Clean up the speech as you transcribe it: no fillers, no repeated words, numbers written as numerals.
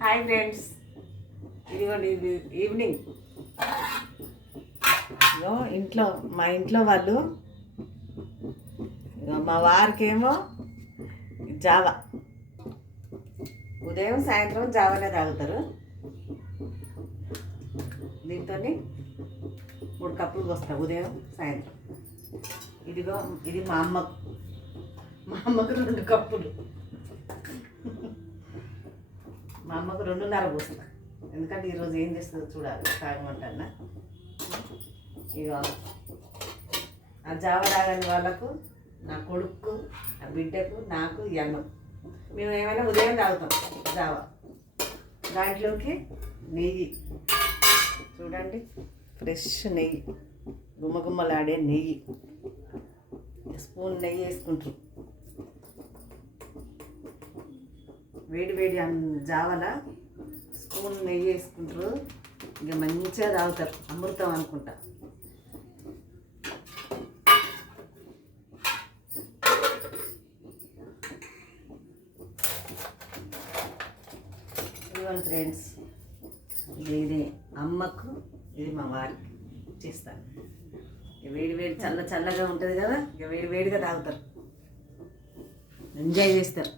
Hi friends, ఇదిగోండి ఇది evening. ఇగో మా ఇంట్లో వాళ్ళు మా వారికేమో జావా, ఉదయం సాయంత్రం జావానే తాగుతారు. దీంతో 3 కప్పులు పోస్తా ఉదయం సాయంత్రం. ఇదిగో ఇది మా అమ్మకు 2 కప్పులు, మా అమ్మకు 2.5 పోస్తా. ఎందుకంటే ఈరోజు ఏం చేస్తుందో చూడాలి, తాగమంటా. ఇక ఆ జావ తాగని వాళ్ళకు, నా కొడుకు, నా బిడ్డకు, నాకు ఈ అన్నం. మేము ఏమైనా ఉదయం తాగుతాం జావ. దాంట్లోకి నెయ్యి చూడండి, ఫ్రెష్ నెయ్యి, గుమ్మగుమ్మలాడే నెయ్యి, స్పూన్ నెయ్యి వేసుకుంటారు. వేడి వేడి జావల స్పూన్ నెయ్యి వేసుకుంటారు. ఇక మంచిగా తాగుతారు, అమృతం అనుకుంటా. ఇదిగోండి ఫ్రెండ్స్, ఇది అమ్మకు, ఇది మా వారికి చేస్తాను. వేడి వేడి చల్లగా ఉంటుంది కదా, ఇక వేడి వేడిగా తాగుతారు, ఎంజాయ్ చేస్తారు.